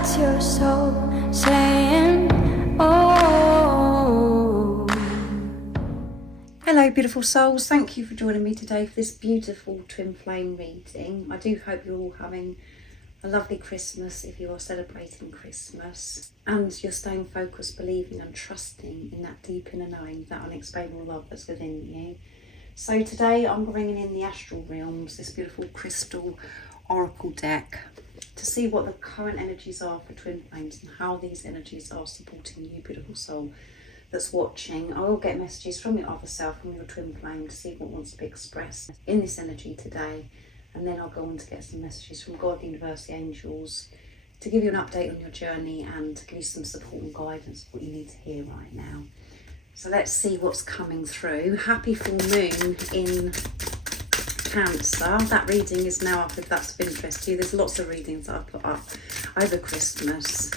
That's your soul saying, oh. Hello beautiful souls, thank you for joining me today for this beautiful twin flame reading. I do hope you're all having a lovely Christmas if you are celebrating Christmas, and you're staying focused, believing and trusting in that deep inner knowing, that unexplainable love that's within you. So today I'm bringing in the astral realms, this beautiful crystal oracle deck, to see what the current energies are for twin flames and how these energies are supporting you, beautiful soul that's watching. I will get messages from your other self, from your twin flame, to see what wants to be expressed in this energy today. And then I'll go on to get some messages from God, the universe, the angels, to give you an update on your journey and to give you some support and guidance of what you need to hear right now. So let's see what's coming through. Happy full moon in Cancer. That reading is now up if that's of interest to you. There's lots of readings that I've put up over Christmas.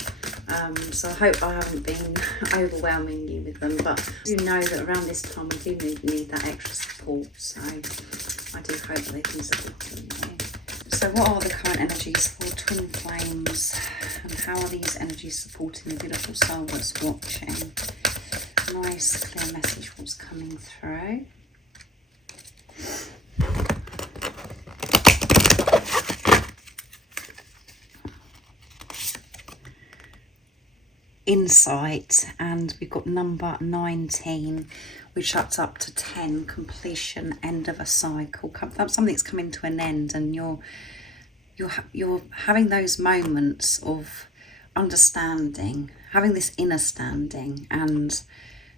So I hope I haven't been overwhelming you with them, but you know that around this time we do need that extra support. So I do hope that they've been supporting you. So what are the current energies for twin flames, and how are these energies supporting the beautiful soul that's watching? Nice clear message what's coming through. Insight, and we've got number 19, which adds up to 10, completion, end of a cycle. Something's coming to an end, and you're having those moments of understanding, having this inner standing, and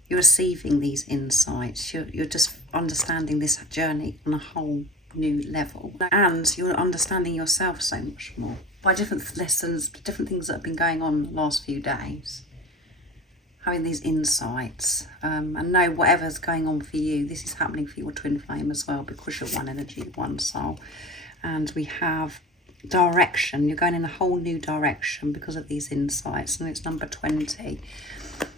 you're receiving these insights. You're just understanding this journey on a whole new level, and you're understanding yourself so much more by different lessons, different things that have been going on the last few days. Having these insights, and know whatever's going on for you, this is happening for your twin flame as well, because you're one energy, one soul. And we have direction. You're going in a whole new direction because of these insights, and it's number 20,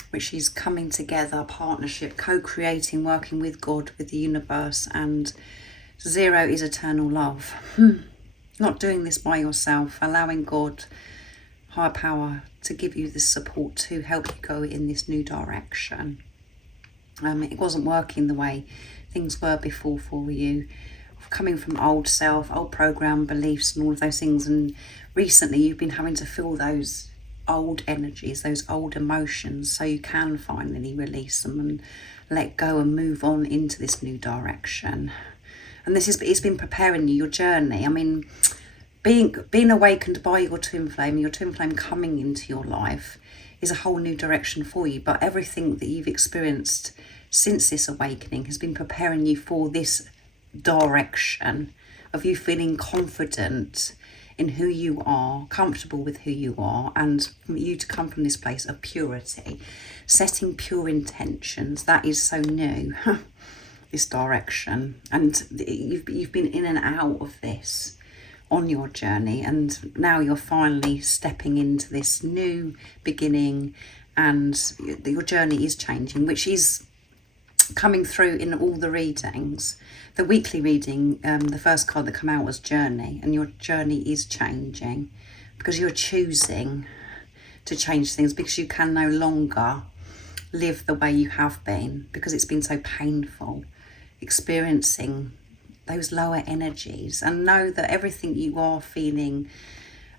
which is coming together, partnership, co-creating, working with God, with the universe, and 0 is eternal love. Not doing this by yourself, allowing God, higher power, to give you the support to help you go in this new direction. It wasn't working the way things were before for you, coming from old self, old program beliefs and all of those things, and recently you've been having to feel those old energies, those old emotions, so you can finally release them and let go and move on into this new direction. And it's been preparing you, your journey. I mean, being awakened by your twin flame coming into your life is a whole new direction for you. But everything that you've experienced since this awakening has been preparing you for this direction of you feeling confident in who you are, comfortable with who you are, and for you to come from this place of purity, setting pure intentions. That is so new. This direction, and you've been in and out of this on your journey, and now you're finally stepping into this new beginning, and your journey is changing, which is coming through in all the readings. The weekly reading, the first card that came out was journey, and your journey is changing because you're choosing to change things, because you can no longer live the way you have been, because it's been so painful experiencing those lower energies. And know that everything you are feeling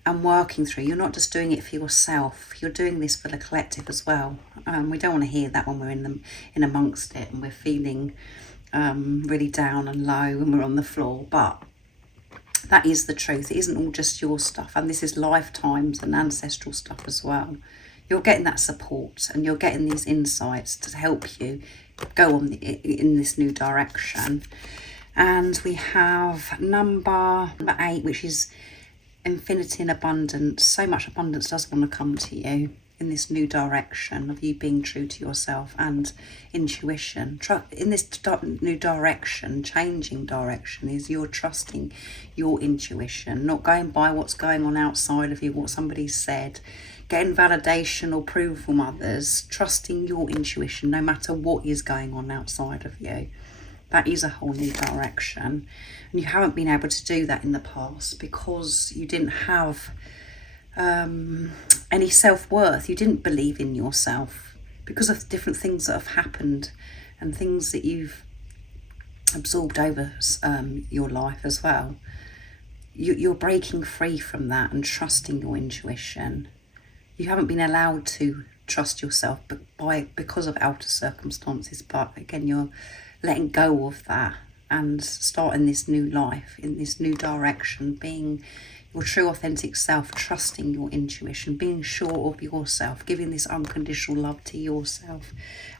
and working through, you're not just doing it for yourself, you're doing this for the collective as well. We don't want to hear that when we're in amongst it and we're feeling really down and low and we're on the floor, but that is the truth. It isn't all just your stuff, and this is lifetimes and ancestral stuff as well. You're getting that support, and you're getting these insights to help you go on in this new direction. And we have number 8, which is infinity and abundance. So much abundance does want to come to you in this new direction of you being true to yourself and intuition. In this new direction, changing direction, is you're trusting your intuition, not going by what's going on outside of you, what somebody said, getting validation or approval from others, trusting your intuition no matter what is going on outside of you. That is a whole new direction. And you haven't been able to do that in the past because you didn't have any self-worth. You didn't believe in yourself because of different things that have happened and things that you've absorbed over your life as well. You're breaking free from that and trusting your intuition. You haven't been allowed to trust yourself because of outer circumstances, but again, you're letting go of that and starting this new life in this new direction, being your true authentic self, trusting your intuition, being sure of yourself, giving this unconditional love to yourself,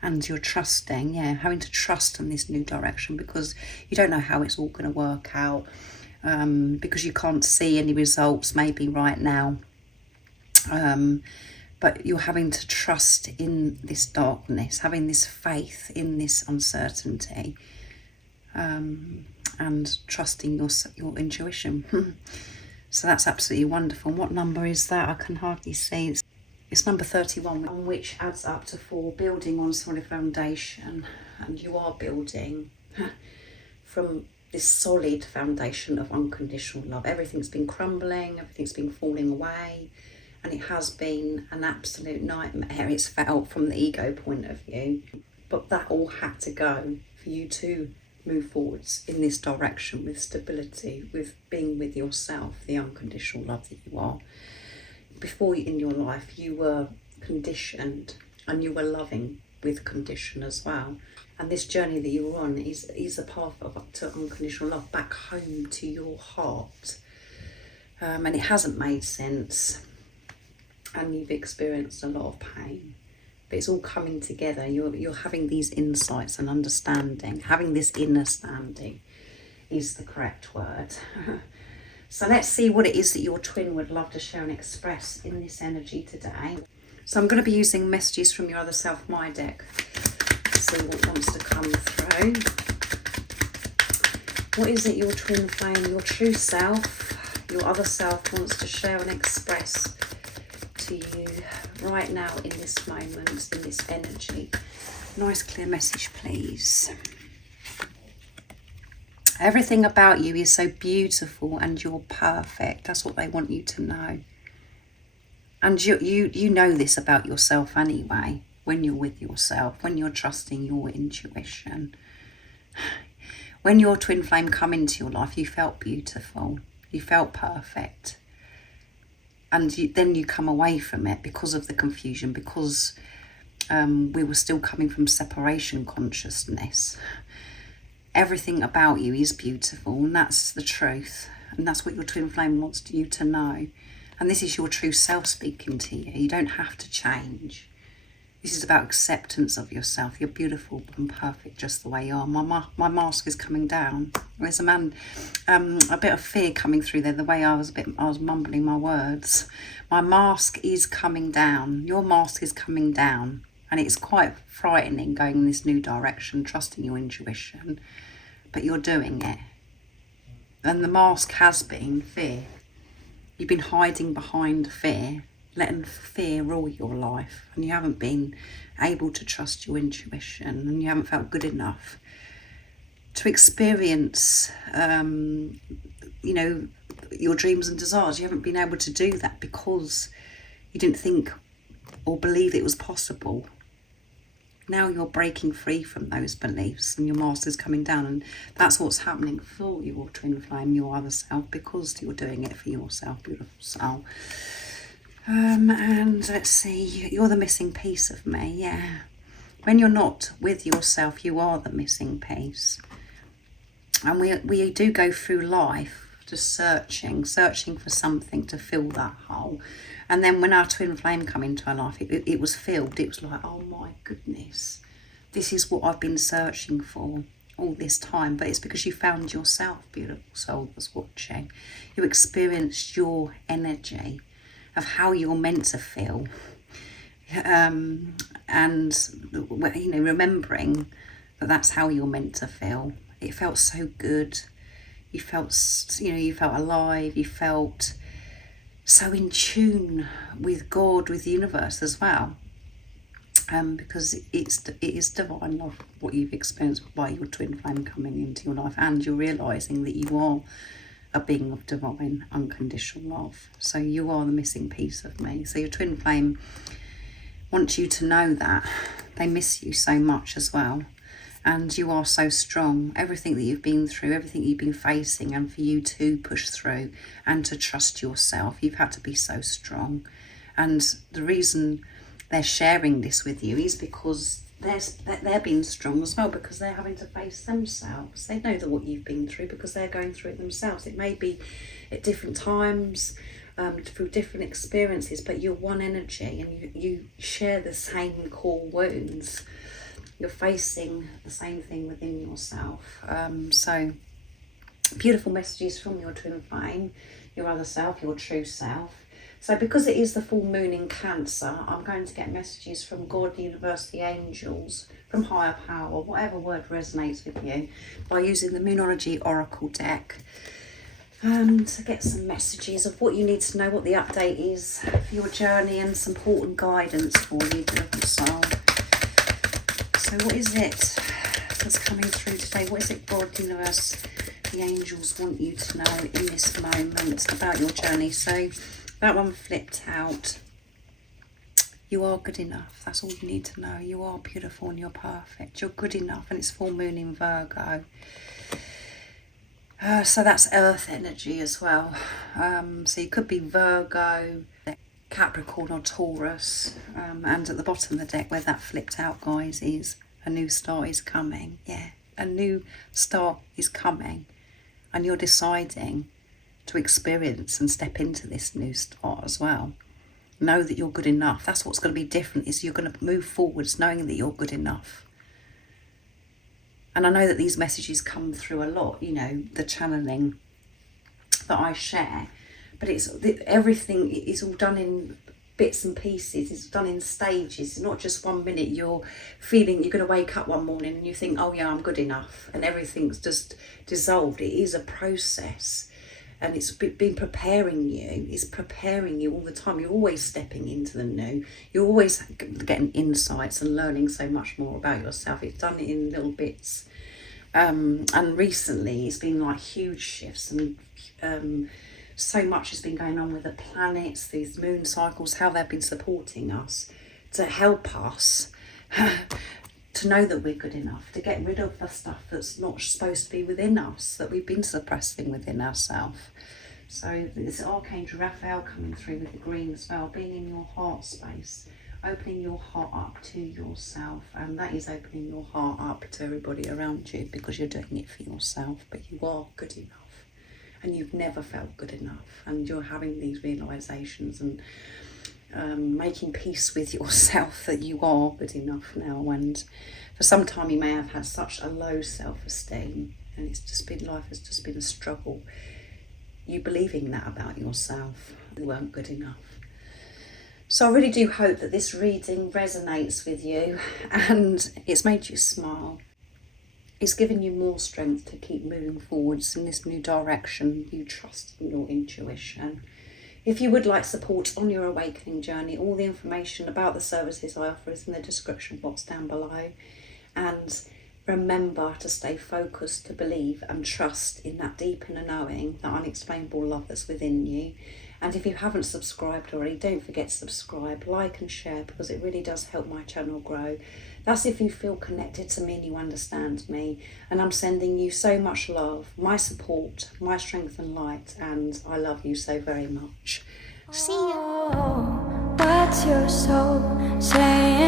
and you're trusting, having to trust in this new direction because you don't know how it's all going to work out, because you can't see any results maybe right now, but you're having to trust in this darkness, having this faith in this uncertainty, and trusting your intuition. So that's absolutely wonderful. And what number is that? I can hardly see. It's number 31, which adds up to 4, building on solid foundation. And you are building from this solid foundation of unconditional love. Everything's been crumbling, everything's been falling away, and it has been an absolute nightmare. It's felt from the ego point of view, but that all had to go for you to move forwards in this direction with stability, with being with yourself, the unconditional love that you are. Before in your life, you were conditioned and you were loving with condition as well. And this journey that you're on is a path to unconditional love, back home to your heart. And it hasn't made sense. And you've experienced a lot of pain. But it's all coming together. You're having these insights and understanding. Having this inner standing is the correct word. So let's see what it is that your twin would love to share and express in this energy today. So I'm going to be using messages from your other self, my deck. See what wants to come through. What is it your twin flame, your true self, your other self wants to share and express to you right now in this moment, in this energy? Nice clear message, please. Everything about you is so beautiful and you're perfect. That's what they want you to know. And you know this about yourself anyway, when you're with yourself, when you're trusting your intuition. When your twin flame come into your life, you felt beautiful, you felt perfect. And then you come away from it because of the confusion, because we were still coming from separation consciousness. Everything about you is beautiful, and that's the truth. And that's what your twin flame wants you to know. And this is your true self speaking to you. You don't have to change. This is about acceptance of yourself. You're beautiful and perfect just the way you are. My mask is coming down. There's a bit of fear coming through there, the way I was mumbling my words. My mask is coming down. Your mask is coming down. And it's quite frightening going in this new direction, trusting your intuition. But you're doing it. And the mask has been fear. You've been hiding behind fear, letting fear rule your life, and you haven't been able to trust your intuition, and you haven't felt good enough to experience, your dreams and desires. You haven't been able to do that because you didn't think or believe it was possible. Now you're breaking free from those beliefs and your mask is coming down, and that's what's happening for your twin flame, your other self, because you're doing it for yourself, beautiful soul. And let's see, you're the missing piece of me, yeah. When you're not with yourself, you are the missing piece. And we do go through life just searching for something to fill that hole. And then when our twin flame come into our life, it was filled. It was like, oh my goodness, this is what I've been searching for all this time. But it's because you found yourself, beautiful soul that's watching. You experienced your energy of how you're meant to feel. And, remembering that that's how you're meant to feel. It felt so good. You felt alive. You felt so in tune with God, with the universe as well, because it is divine love what you've experienced by your twin flame coming into your life, and you're realizing that you are a being of divine unconditional love. So you are the missing piece of me. So your twin flame wants you to know that. They miss you so much as well. And you are so strong. Everything that you've been through, everything you've been facing, and for you to push through and to trust yourself, you've had to be so strong. And the reason they're sharing this with you is because they're being strong as well, because they're having to face themselves. They know that what you've been through because they're going through it themselves. It may be at different times, through different experiences, but you're one energy and you share the same core wounds. You're facing the same thing within yourself. So beautiful messages from your twin flame, your other self, your true self. So because it is the full moon in Cancer, I'm going to get messages from God, the universe, the angels, from higher power, whatever word resonates with you, by using the Moonology Oracle deck. To get some messages of what you need to know, what the update is for your journey, and some support and guidance for you, beautiful soul. So what is it that's coming through today? What is it God, the universe, the angels want you to know in this moment about your journey? So that one flipped out. You are good enough. That's all you need to know. You are beautiful and you're perfect. You're good enough, and it's full moon in Virgo. So that's earth energy as well. So you could be Virgo, Capricorn or Taurus. And at the bottom of the deck where that flipped out, guys, is a new start is coming. Yeah, a new start is coming. And you're deciding to experience and step into this new start as well. Know that you're good enough. That's what's going to be different, is you're going to move forwards knowing that you're good enough. And I know that these messages come through a lot, you know, the channeling that I share, but everything is all done in bits and pieces. It's done in stages. It's not just 1 minute you're feeling you're going to wake up one morning and you think, oh yeah, I'm good enough, and everything's just dissolved. It is a process. And it's been preparing you. It's preparing you all the time. You're always stepping into the new. You're always getting insights and learning so much more about yourself. It's done it in little bits. And recently it's been like huge shifts, and so much has been going on with the planets, these moon cycles, how they've been supporting us to help us to know that we're good enough, to get rid of the stuff that's not supposed to be within us, that we've been suppressing within ourselves. So this Archangel Raphael coming through with the green as well, being in your heart space, opening your heart up to yourself, and that is opening your heart up to everybody around you, because you're doing it for yourself, but you are good enough, and you've never felt good enough, and you're having these realizations and making peace with yourself that you are good enough now. And for some time you may have had such a low self-esteem, and it's just been, life has just been a struggle, you believing that about yourself, you weren't good enough. So I really do hope that this reading resonates with you, and it's made you smile. It's given you more strength to keep moving forwards in this new direction. You trust in your intuition. If you would like support on your awakening journey, all the information about the services I offer is in the description box down below. And remember to stay focused, to believe and trust in that deep inner knowing, that unexplainable love that's within you. And if you haven't subscribed already, don't forget to subscribe, like and share, because it really does help my channel grow. That's if you feel connected to me and you understand me. And I'm sending you so much love, my support, my strength and light, and I love you so very much. See ya. What's your soul saying?